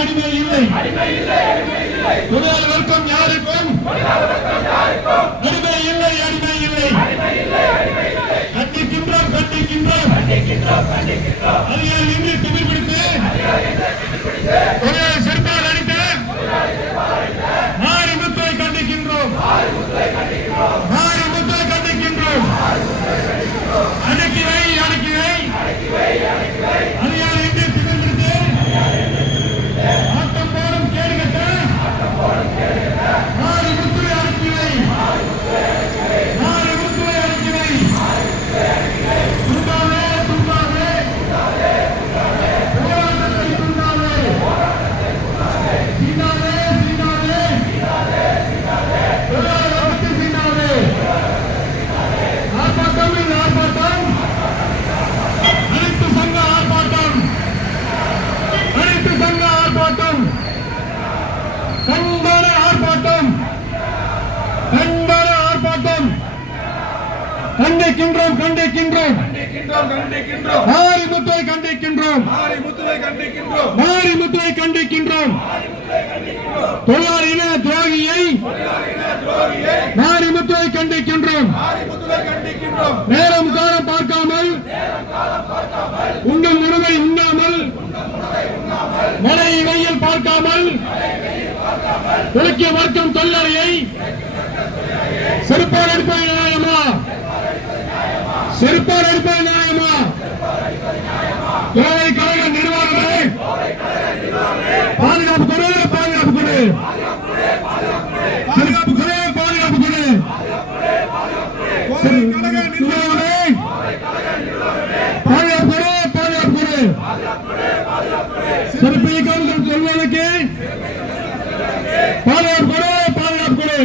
அடிமை இல்லை. தொழிலாளர் வர்க்கம் யாருக்கும் கண்டிக்கின்றோம் கண்டிக்கின்றோம். மாரிமுத்துவை கண்டிக்கின்றோம். மாரிமுத்துவை கண்டிக்கின்றோம். தொழிலாளியின துரோகியை மாரிமுத்துவை கண்டிக்கின்றோம். நேரம் காலம் பார்க்காமல் உண்ணும் உணவை உண்ணாமல் மழை வெயில் பார்க்காமல் உலக்கிய வர்க்கம் தொழிலாளியை செருப்பால் நியாயமா செருப்பால் அடிப்பது நியாயமா? கோவை கழக நிர்வாகமே பாதுகாப்பு கொடு பாதுகாப்பு கொடு. பாதுகாப்பு கொடு பாதுகாப்பு கொடு. கோவை கழக நிர்வாகமே பாதுகாப்பு கொடு பாதுகாப்பு கொடு. செருப்பை கவுண்டர் சொல்வதற்கு பாதுகாப்பு கொடு பாதுகாப்பு கொடு.